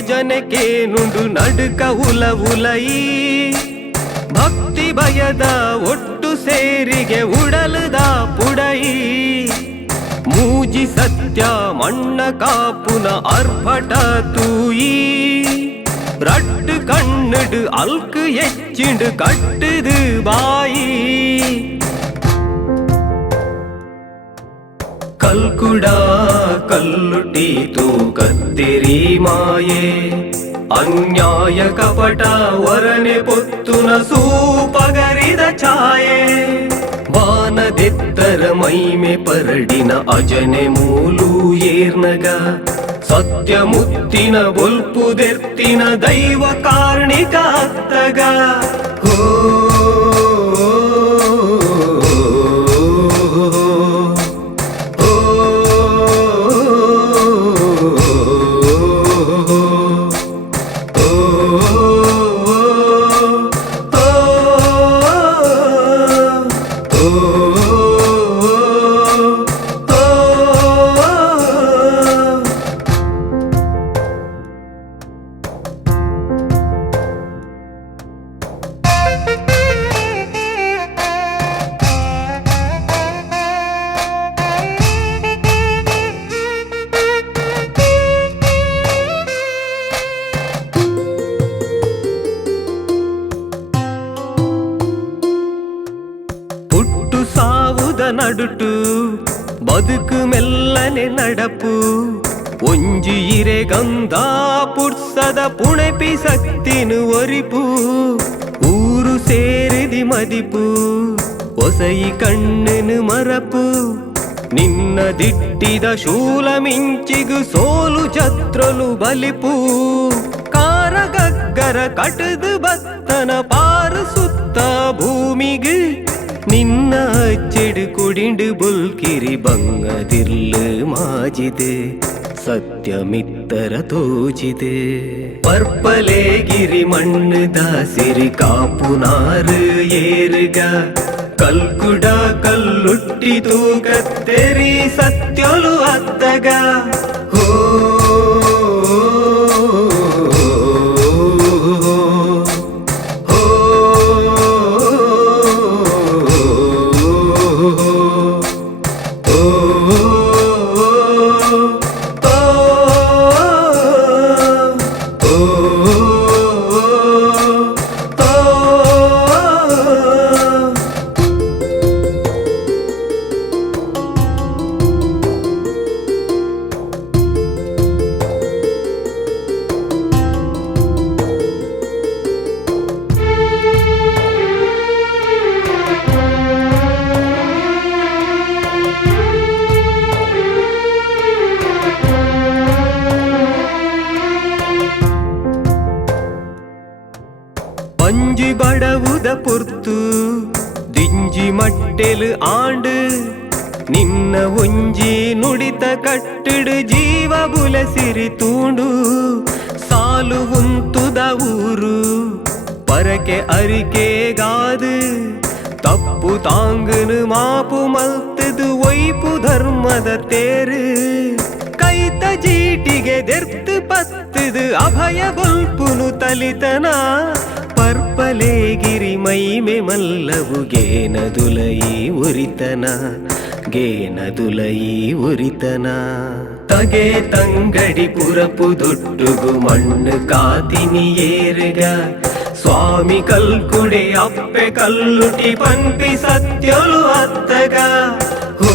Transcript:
ಭಜನೆಗೆ ನುಂಡು ನಡುಕ ಉಲ ಉಲಯಿ ಭಕ್ತಿ ಭಯದ ಒಟ್ಟು ಸೇರಿಗೆ ಉಡಲದ ಪುಡಯಿ ಮೂಜಿ ಸತ್ಯ ಮಣ್ಣ ಕಾಪುನ ಅರ್ಭಟ ತೂಯಿ ರಟ್ಟು ಕಣ್ಣಡು ಅಲ್ಕು ಎಚ್ಚಿಂಡು ಕಟ್ಟುದು ಬಾಯಿ ಕಲ್ಕುಡ ಕಲ್ಲುಟಿ ತೂಕತ್ತಿರಿ ಮಾಯೆ ಅನ್ಯಾಯ ಕಪಟ ವರನೆ ಪೊತ್ತುನ ಸೂಪಗರಿದ ಛಾಯೆ ವಾನದೆತ್ತರ ಮೈಮೆ ಪರಡಿನ ಅಜನೆ ಮೂಲು ಏರ್ನಗ ಸತ್ಯ ಮುತ್ತಿನ ಬೊಲ್ಪುದೆರ್ತಿನ ದೈವ ಕಾರ್ಣಿಕ ಅತ್ತಗ ಹೋ ನಡುಟು ಬದುಕು ಮೆಲ್ಲನೆ ನಡಪು ಒಂಜಿ ಇರೆ ಗಂಧ ಪುಡ್ಸದ ಪುಣೆಪಿ ಸತ್ತಿನು ಒರಿಪು ಊರು ಸೇರಿದಿ ಮದಿಪು ಹೊಸಯಿ ಕಣ್ಣನು ಮರಪು ನಿನ್ನ ದಿಟ್ಟಿದ ಶೂಲ ಮಿಂಚಿಗು ಸೋಲು ಛತ್ರಲು ಬಲಿಪು ಕಾರಗಗ್ಗರ ಕಟದು ಬತ್ತನ ಪಾರು ಸುತ್ತ ಭೂಮಿಗೆ ನಿನ್ನ ಅಚ್ಚೆಡು ಕುಡಿಂಡು ಬುಲ್ಕಿರಿ ಬಂಗದಿರ್ಲು ಮಾಜಿದೆ ಸತ್ಯಮಿತ್ತರ ತೋಜಿದೆ ಪರ್ಪಲೆ ಗಿರಿ ಮಣ್ಣದ ಸಿರಿ ಕಾಪುನಾರು ಏರುಗ ಕಲ್ಕುಡ ಕಲ್ಲುಟ್ಟಿ ತೂಕತ್ತೆರಿ ಸತ್ಯಲು ಅತ್ತಗ ಹೋ பஞ்சு படவுத பொறுத்து திஞ்சி மட்டெலு ஆண்டு ನಿನ್ನ ಒಂಜಿ ನುಡಿತ ಕಟ್ಟುಡು ಜೀವ ಬುಲಸಿರಿ ತೂಂಡು ಸಾಲು ಉಂತುದ ಊರು ಪರಕೆ ಅರಿಕೆಗಾದು ತಪ್ಪು ತಾಂಗನು ಮಾಪು ಮಲ್ತದು ಒಯ್ಪು ಧರ್ಮದ ತೇರು ಕೈತ ಜೀಟಿಗೆ ದೆರ್ತು ಪತ್ತದು ಅಭಯ ಬೊಲ್ಪುನು ತಲಿತನ ಪರ್ಪಲೆ ಗಿರಿ ಮೈಮೆ ಮಲ್ಲವು ಗೇನದುಲಯಿ ಉರಿತನ ಗೇನದುಲಯಿ ಉರಿತನ ತಗೆ ತಂಗಡಿ ಪುರಪು ದೊಟ್ಟುಗು ಮಣ್ಣು ಕಾತಿನಿ ಏರುಗ ಸ್ವಾಮಿ ಕಲ್ಕುಡೆ ಅಪ್ಪೆ ಕಲ್ಲುಟಿ ಪನ್ಪಿ ಸತ್ಯಲು ಅತ್ತಗ ಹೋ